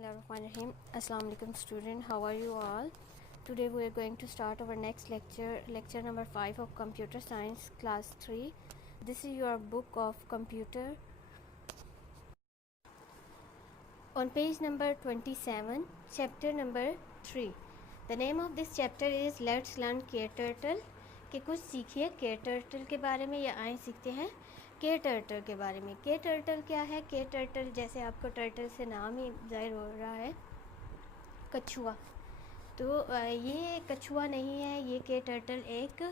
Bismillahirrahmanirrahim. Assalamu alaikum student. How are you all? Today we are going to start our next lecture number 5 of computer science class 3. This is your book of computer. On page number 27, chapter number 3. The name of this chapter is Let's Learn KTurtle. कि कुछ सीखिए KTurtle के बारे में या आए सीखते हैं KTurtle के बारे में। KTurtle क्या है? KTurtle जैसे आपको टर्टल से नाम ही जाहिर हो रहा है, कछुआ। तो ये कछुआ नहीं है, ये KTurtle एक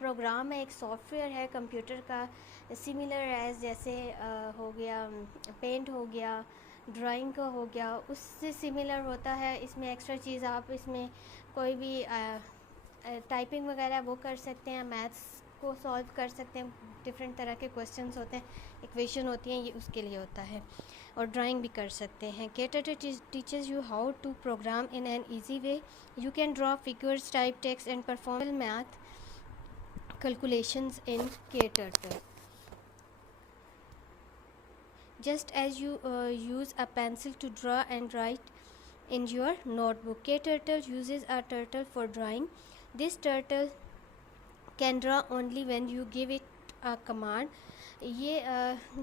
प्रोग्राम है, एक सॉफ्टवेयर है कंप्यूटर का, सिमिलर एज जैसे हो गया पेंट हो गया, ड्राइंग का हो गया, उससे सिमिलर होता है। इसमें एक्स्ट्रा चीज़ आप इसमें कोई भी टाइपिंग वगैरह वो कर सकते हैं, मैथ्स को सॉल्व कर सकते हैं, डिफरेंट तरह के क्वेश्चंस होते हैं, इक्वेशन होती हैं, ये उसके लिए होता है, और ड्राइंग भी कर सकते हैं। KTurtle teaches you how to program in an easy way. You can draw figures, type text and perform math calculations in KTurtle. Just as you use a pencil to draw and write in your notebook, KTurtle uses a turtle for drawing. This turtle can draw only when you give it a command. ये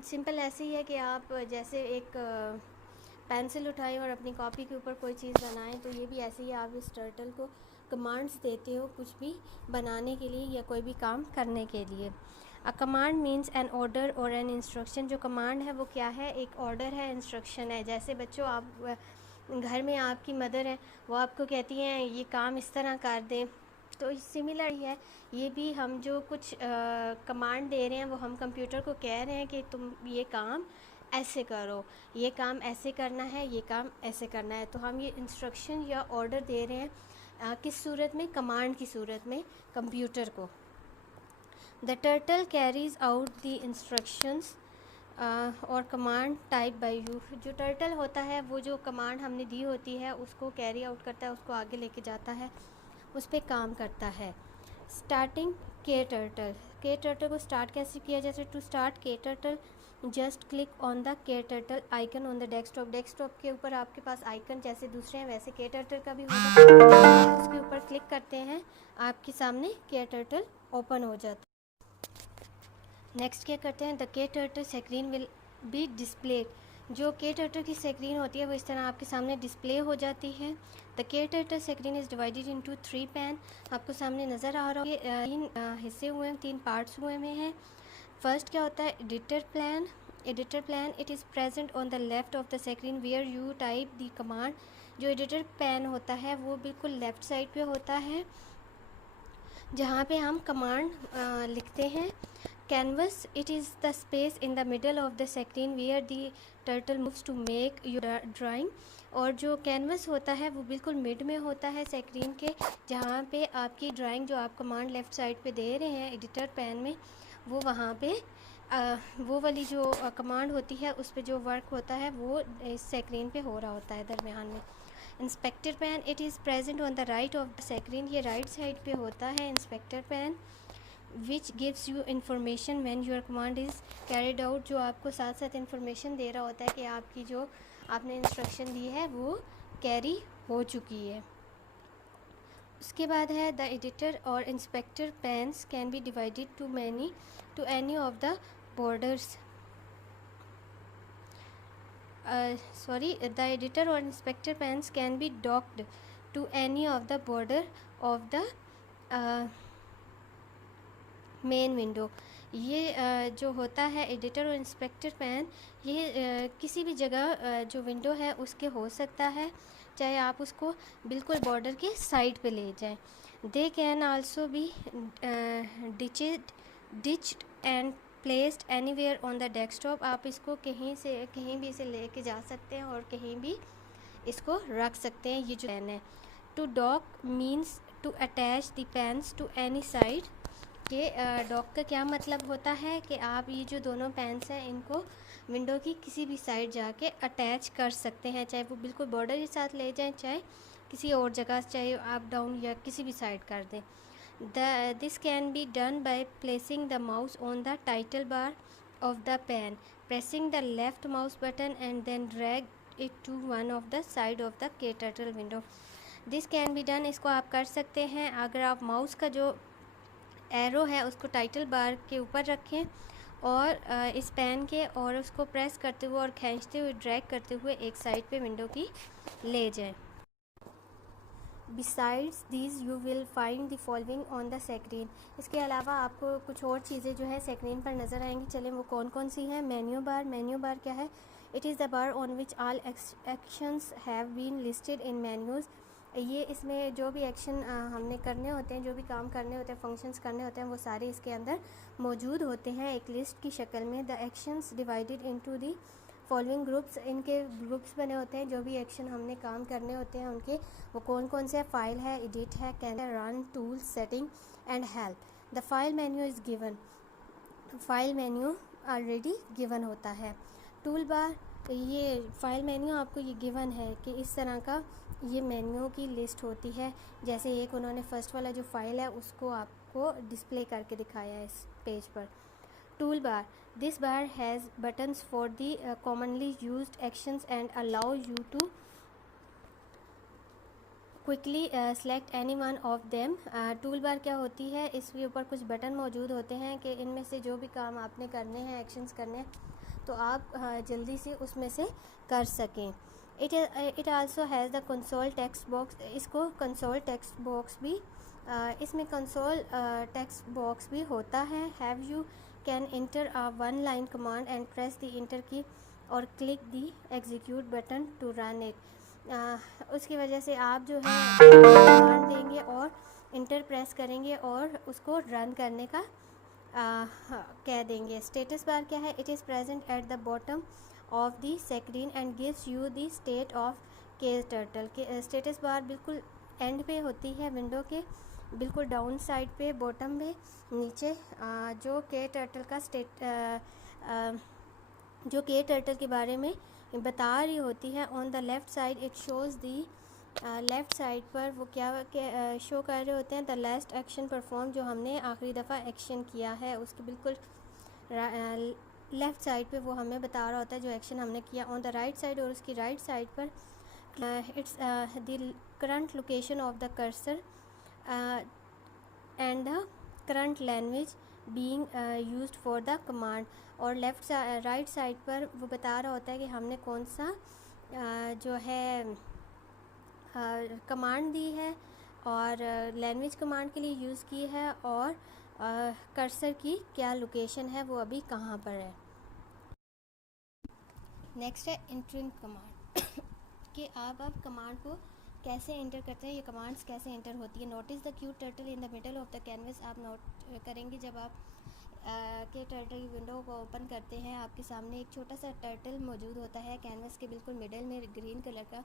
simple ऐसे ही है कि आप जैसे एक pencil उठाएं और अपनी कॉपी के ऊपर कोई चीज़ बनाएं, तो ये भी ऐसे ही आप इस टर्टल को कमांड्स देते हो कुछ भी बनाने के लिए या कोई भी काम करने के लिए। A command means an order और एन इंस्ट्रक्शन। जो कमांड है वो क्या है? एक ऑर्डर है, इंस्ट्रक्शन है। जैसे बच्चों, आप घर में आपकी मदर है, वो आपको कहती हैं ये काम इस तरह कर दें, तो सिमिलर ही है ये भी। हम जो कुछ कमांड दे रहे हैं वो हम कंप्यूटर को कह रहे हैं कि तुम ये काम ऐसे करो, ये काम ऐसे करना है, ये काम ऐसे करना है। तो हम ये इंस्ट्रक्शन या ऑर्डर दे रहे हैं किस सूरत में? कमांड की सूरत में कंप्यूटर को। The turtle carries out the instructions और कमांड टाइप बाय यू। जो टर्टल होता है वो जो कमांड हमने दी होती है उसको कैरी आउट करता है, उसको आगे लेके जाता है, उस पर काम करता है। स्टार्टिंग KTurtle को स्टार्ट कैसे किया जाता है? To start KTurtle just click on the KTurtle icon on the desktop के ऊपर आपके पास आइकन जैसे दूसरे हैं वैसे KTurtle का भी होगा। उसके ऊपर क्लिक करते हैं, आपके सामने KTurtle ओपन हो जाता है। नेक्स्ट क्या करते हैं? The KTurtle screen will be displayed. जो KTurtle की स्क्रीन होती है वो इस तरह आपके सामने डिस्प्ले हो जाती है। The KTurtle screen is divided into 3 pan. आपको सामने नज़र आ रहा है, 3 हिस्से हुए हैं, 3 पार्ट्स हुए हैं। फर्स्ट क्या होता है? Editor plan. It is present on the left of the screen where you type the command. जो एडिटर प्लान होता है वो बिल्कुल लेफ़्ट साइड पे होता है जहाँ पे हम कमांड लिखते हैं। Canvas, it is the space in the middle of the screen where the turtle moves to make your drawing. और जो कैनवस होता है वो बिल्कुल मिड में होता है स्क्रीन के, जहाँ पे आपकी ड्राइंग जो आप कमांड लेफ़्ट साइड पे दे रहे हैं एडिटर पैन में, वो वहाँ पे वो वाली जो कमांड होती है उस पर जो वर्क होता है वो इस स्क्रीन पे हो रहा होता है दरमियान में। Inspector pan, it is present on the right of the screen. ये राइट साइड पे होता है inspector pan, which gives you information when your command is carried out. जो आपको साथ साथ इंफॉर्मेशन दे रहा होता है कि आपकी जो आपने इंस्ट्रक्शन दी है वो कैरी हो चुकी है। उसके बाद है द एडिटर और inspector panes can be divided to any of the borders. the editor or inspector pens can be docked to any of the border of the main window. ये जो होता है एडिटर और इंस्पेक्टर पैन, ये किसी भी जगह जो विंडो है उसके हो सकता है, चाहे आप उसको बिल्कुल बॉर्डर के साइड पे ले जाएं। They can also be ditched and placed anywhere on the desktop. आप इसको कहीं भी इसे लेके जा सकते हैं और कहीं भी इसको रख सकते हैं। ये जो पेन है, to dock means to attach the pens to any side. ये डॉक का क्या मतलब होता है कि आप ये जो दोनों पेन्स हैं इनको विंडो की किसी भी साइड जाके अटैच कर सकते हैं, चाहे वो बिल्कुल बॉर्डर के साथ ले जाएं, चाहे किसी और जगह, चाहे अप डाउन या किसी भी साइड कर दें। This can be done by placing the mouse on the title bar of the pen. pressing the left mouse button and then drag it to one of the side of the KTurtle window. This can be done, इसको आप कर सकते हैं अगर आप mouse का जो arrow है उसको टाइटल बार के ऊपर रखें और इस पेन के और उसको प्रेस करते हुए और खींचते हुए ड्रैग करते हुए एक साइड पे विंडो की ले जाएं। Besides these you will find the following on the screen. इसके अलावा आपको कुछ और चीज़ें जो है स्क्रीन पर नज़र आएंगी। चलें वो कौन कौन सी हैं। मेन्यू बार क्या है? It is the bar on which all actions have been listed in menus. ये इसमें जो भी एक्शन हमने करने होते हैं, जो भी काम करने होते हैं, फंक्शंस करने होते हैं, वो सारे इसके अंदर मौजूद होते हैं एक लिस्ट की शक्ल में। The actions divided into the following groups, इनके ग्रुप्स बने होते हैं। जो भी एक्शन हमने काम करने होते हैं उनके वो कौन कौन से? फाइल है, एडिट है, can run, tool, setting and help. The file menu is given, file menu already given होता है। टूल बार, ये फाइल मेन्यू आपको ये गिवन है कि इस तरह का ये मेन्यू की लिस्ट होती है। जैसे एक उन्होंने फर्स्ट वाला जो फाइल है उसको आपको डिस्प्ले करके दिखाया है इस पेज पर। Tool bar, this bar has buttons for the commonly used actions and allow you to quickly select any one of them. Tool bar क्या होती है? इसके ऊपर कुछ बटन मौजूद होते हैं कि इनमें से जो भी काम आपने करने हैं, एक्शंस करने हैं, तो आप जल्दी से उसमें से कर सकें। It also has the console text box, इसको कंसोल टेक्स्ट बॉक्स भी इसमें कंसोल टेक्स्ट बॉक्स भी होता है। Have you can enter a one line command and press the enter key और click the execute button to run it. उसकी वजह से आप जो है कमांड देंगे और इंटर प्रेस करेंगे और उसको रन करने का कह देंगे। स्टेटस बार क्या है? It is present at the bottom of the screen and gives you the state of KTurtle। के स्टेटस बार बिल्कुल एंड पे होती है विंडो के, बिल्कुल डाउन साइड पे, बॉटम में नीचे, जो KTurtle का जो KTurtle के बारे में बता रही होती है। On the left side it shows the, left side पर वो क्या शो कर रहे होते हैं? द लास्ट एक्शन परफॉर्म, जो हमने आखिरी दफ़ा एक्शन किया है उसके बिल्कुल लेफ़्ट साइड पे वो हमें बता रहा होता है जो एक्शन हमने किया। ऑन द राइट साइड, और उसकी राइट साइड पर it's the current location of the cursor and the current language being used for the command. और राइट साइड पर वो बता रहा होता है कि हमने कौन सा जो है कमांड दी है और लैंग्वेज कमांड के लिए यूज़ की है और कर्सर की क्या लोकेशन है, वो अभी कहाँ पर है। नेक्स्ट है इंटरिंग कमांड कि आप कमांड को कैसे एंटर करते हैं, ये कमांड्स कैसे एंटर होती है। Notice the KTurtle in the middle of the canvas, आप नोट करेंगे जब आप KTurtle की विंडो को ओपन करते हैं आपके सामने एक छोटा सा टर्टल मौजूद होता है कैनवस के बिल्कुल मिडल में, ग्रीन कलर का।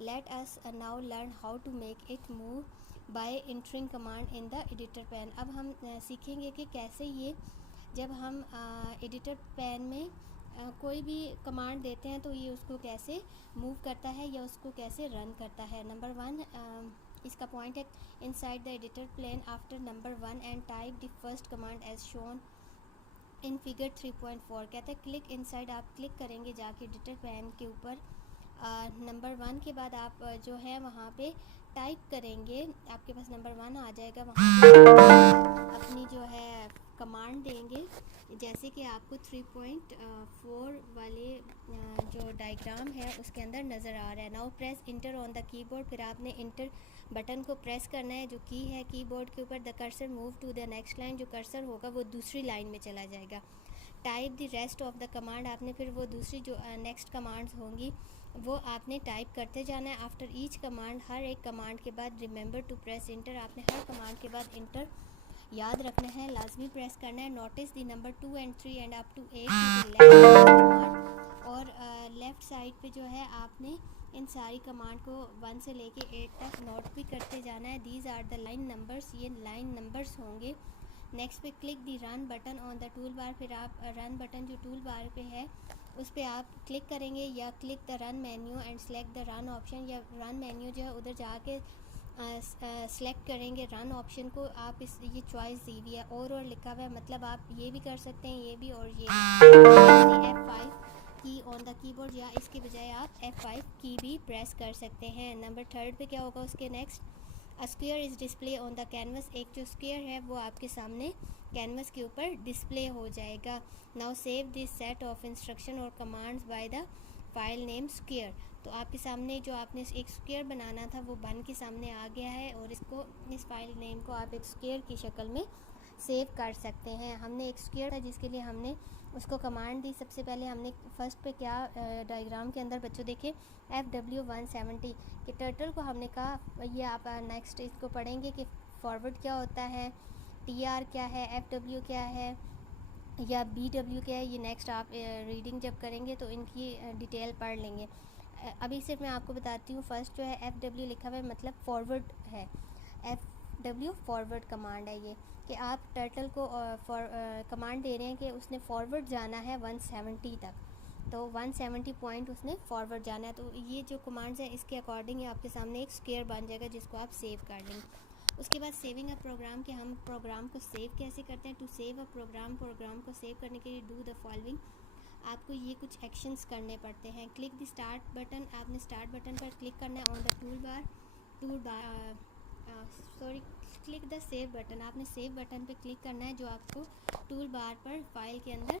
Let us now learn how to make it move by entering command in the editor pane. अब हम सीखेंगे कि कैसे ये जब हम एडिटर पैन में कोई भी कमांड देते हैं तो ये उसको कैसे मूव करता है या उसको कैसे रन करता है। नंबर 1 इसका पॉइंट है inside the editor plane after number 1 and type the first command as shown in figure 3.4। कहते हैं क्लिक इनसाइड, आप क्लिक करेंगे जाके एडिटर पैन के ऊपर। नंबर 1 के बाद आप जो है वहाँ पे टाइप करेंगे, आपके पास नंबर 1 आ जाएगा, वहाँ पे अपनी जो है कमांड देंगे जैसे कि आपको 3.4 वाले जो डायग्राम है उसके अंदर नज़र आ रहा है। Now press inter on the keyboard, फिर आपने इंटर बटन को प्रेस करना है जो की है कीबोर्ड के ऊपर। The cursor move to the next line, जो कर्सर होगा वो दूसरी लाइन में चला जाएगा। Type the rest of the command, आपने फिर वो दूसरी जो नेक्स्ट कमांड्स होंगी वो आपने टाइप करते जाना है। आफ्टर ईच कमांड, हर एक कमांड के बाद रिमेंबर टू प्रेस इंटर, आपने हर कमांड के बाद इंटर याद रखना है, लाजमी प्रेस करना है। Notice the number 2 and 3 and up to 8 और लेफ़्ट साइड पे जो है आपने इन सारी कमांड को 1 से लेके 8 तक नोट भी करते जाना है। These are the line numbers, ये लाइन नंबर्स होंगे। नेक्स्ट पे click the run button on the tool bar, फिर आप रन बटन जो टूल बार पे है उस पर आप क्लिक करेंगे या click the run menu and select the run option, या रन मेन्यू जो है उधर जाके सेलेक्ट करेंगे रन ऑप्शन को, आप इस ये चॉइस दी हुई है और लिखा हुआ है, मतलब आप ये भी कर सकते हैं, ये भी और ये F5 की ऑन द कीबोर्ड, या इसके बजाय आप F5 की भी प्रेस कर सकते हैं। नंबर 3 पे क्या होगा उसके next, a square is display on the canvas, एक जो स्क्वायर है वो आपके सामने कैनवस के ऊपर डिस्प्ले हो जाएगा। Now save this set of instruction और commands by the file name square, तो आपके सामने जो आपने एक स्क्वायर बनाना था वो बन के सामने आ गया है, और इसको इस फाइल नेम को आप एक स्क्वायर की शक्ल में सेव कर सकते हैं। हमने एक स्क्वायर था जिसके लिए हमने उसको कमांड दी। सबसे पहले हमने फर्स्ट पे क्या डायग्राम के अंदर बच्चों देखे FW170 कि टर्टल को हमने कहा, ये आप नेक्स्ट इसको पढ़ेंगे कि फॉरवर्ड क्या होता है, TR क्या है, FW क्या है या BW क्या है, ये नेक्स्ट आप रीडिंग जब करेंगे तो इनकी डिटेल पढ़ लेंगे। अभी सिर्फ मैं आपको बताती हूँ। फर्स्ट जो है FW लिखा हुआ है मतलब फॉरवर्ड है, FW फॉरवर्ड कमांड है ये, कि आप टर्टल को कमांड दे रहे हैं कि उसने फॉरवर्ड जाना है 170 तक, तो 170 पॉइंट उसने फॉरवर्ड जाना है। तो ये जो कमांड्स हैं इसके अकॉर्डिंग आपके सामने एक स्क्वायर बन जाएगा जिसको आप सेव कर लेंगे। उसके बाद सेविंग अ प्रोग्राम, कि हम प्रोग्राम को सेव कैसे करते हैं। To save a program, program को सेव करने के लिए डू द फॉलोइंग, आपको ये कुछ एक्शंस करने पड़ते हैं। क्लिक द स्टार्ट बटन, आपने स्टार्ट बटन पर क्लिक करना है। On the tool bar sorry click the save button, आपने सेव बटन पे क्लिक करना है जो आपको टूल बार पर फाइल के अंदर